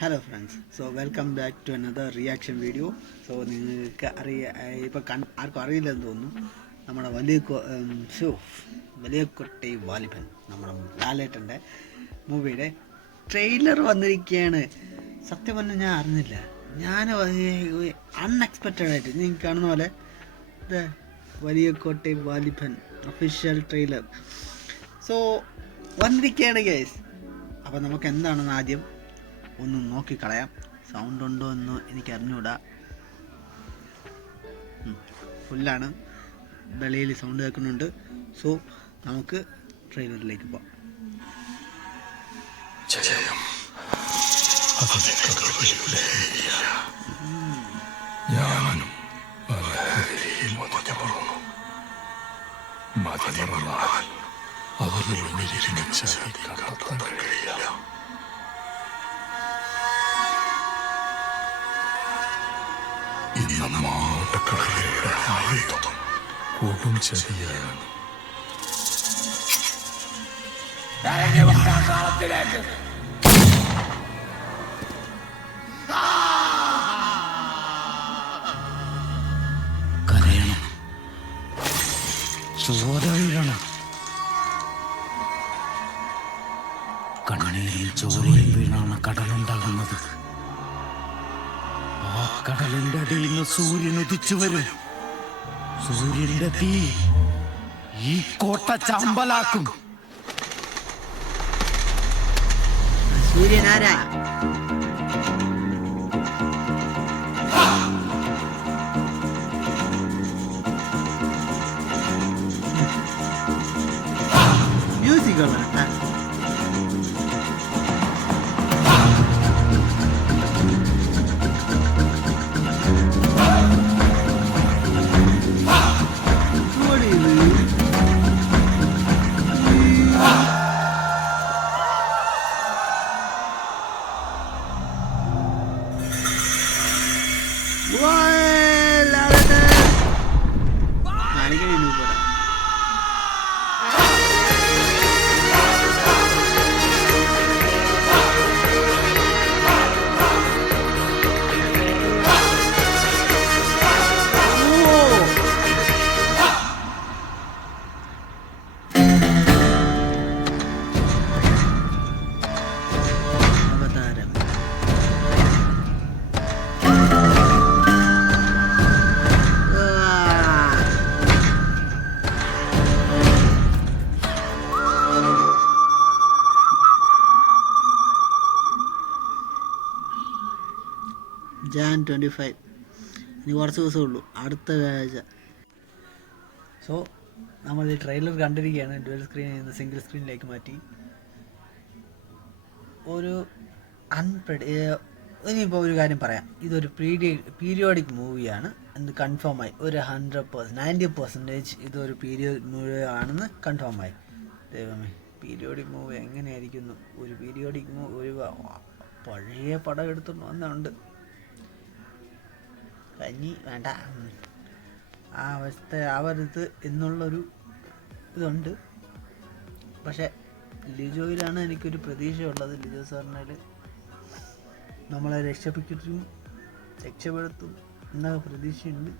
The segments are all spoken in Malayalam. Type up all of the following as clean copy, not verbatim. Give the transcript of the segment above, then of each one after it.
Hello friends, welcome back to another reaction video. നിങ്ങൾക്ക് ആർക്കും അറിയില്ലെന്ന് തോന്നുന്നു, നമ്മുടെ വലിയ കൊട്ടി വാലിബൻ, നമ്മുടെ ലാലേട്ടൻ്റെ മൂവിയുടെ ട്രെയിലർ വന്നിരിക്കുകയാണ്. സത്യം പറഞ്ഞാൽ ഞാൻ അറിഞ്ഞില്ല. ഞാൻ അൺഎക്സ്പെക്റ്റഡ് ആയിട്ട് നിങ്ങൾക്ക് കാണുന്ന പോലെ വലിയ കോട്ടை വാലിബൻ ഒഫീഷ്യൽ ട്രെയിലർ വന്നിരിക്കുകയാണ് ഗൈസ്. അപ്പോൾ നമുക്ക് എന്താണെന്ന് ആദ്യം ഒന്ന് നോക്കിക്കളയാം. സൗണ്ട് ഉണ്ടോ എന്ന് എനിക്ക് അറിഞ്ഞൂടാ. ഫുള്ളാണ്, വെളിയിൽ സൗണ്ട് കേൾക്കുന്നുണ്ട്. സോ നമുക്ക് ട്രെയിലറിലേക്ക് പോകാം. മാവട്ടക്കടലയുടെ ആയുധം കൊടും ചെറിയാണ്. കരയണം, ചോര വീഴണം, കണ്ണീരും ചോരയും വീണാണ് കടലുണ്ടാകുന്നത്. ആ കടലിന്റെ അടിയിൽ നിന്ന് സൂര്യൻ ഉദിച്ചു വരും. സൂര്യന്റെ തീ ഈ കോട്ട ചാമ്പലാക്കും. സൂര്യനാരാ? Music Jan 25. ഇനി കുറച്ച് ദിവസമേ ഉള്ളൂ, അടുത്ത വ്യാഴാഴ്ച. നമ്മൾ ഈ ട്രെയിലർ കണ്ടിരിക്കുകയാണ്. ഡ്യുവൽ സ്ക്രീനിൽ നിന്ന് സിംഗിൾ സ്ക്രീനിലേക്ക് മാറ്റി. ഒരു ഇനിയിപ്പോൾ ഒരു കാര്യം പറയാം, ഇതൊരു പീരിയോഡിക് മൂവിയാണ് എന്ന് കൺഫേമായി. ഒരു 100%, 90% ഇതൊരു പീരിയോഡിക് മൂവി ആണെന്ന് കൺഫേമായി. ദൈവമേ, പീരിയോഡിക് മൂവി എങ്ങനെയായിരിക്കുന്നു? ഒരു പീരിയോഡിക് മൂവി, ഒരു പഴയ പടം എടുത്തുകൊണ്ട് വന്നുണ്ട്. കഞ്ഞി വേണ്ട, ആ അവസ്ഥ ആവരുത് എന്നുള്ളൊരു ഇതുണ്ട്. പക്ഷേ ലിജോയിലാണ് എനിക്കൊരു പ്രതീക്ഷയുള്ളത്. ലിജോ സാറിനാൽ നമ്മളെ രക്ഷപ്പെടുത്തും എന്നൊക്കെ പ്രതീക്ഷയുണ്ട്.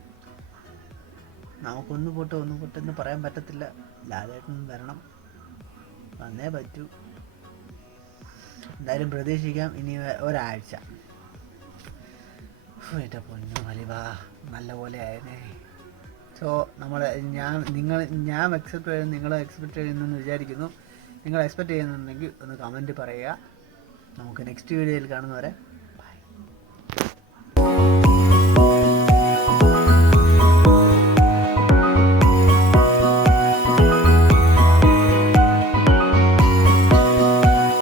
നമുക്കൊന്ന് പോട്ടെന്ന് പറയാൻ പറ്റത്തില്ല. ലാലേട്ടൻ വരണം, വന്നേ പറ്റൂ. എന്തായാലും പ്രതീക്ഷിക്കാം. ഇനി ഒരാഴ്ച. എൻ്റെ പൊന്നു വലിവാ, നല്ല പോലെ ആയനെ. ഞാൻ എക്സ്പെക്ട് ചെയ്യുന്നു, നിങ്ങൾ എക്സ്പെക്ട് ചെയ്യുന്നെന്ന് വിചാരിക്കുന്നു. നിങ്ങൾ എക്സ്പെക്ട് ചെയ്യുന്നുണ്ടെങ്കിൽ ഒന്ന് കമൻറ്റ് പറയുക. നമുക്ക് നെക്സ്റ്റ് വീഡിയോയിൽ കാണുന്നവരെ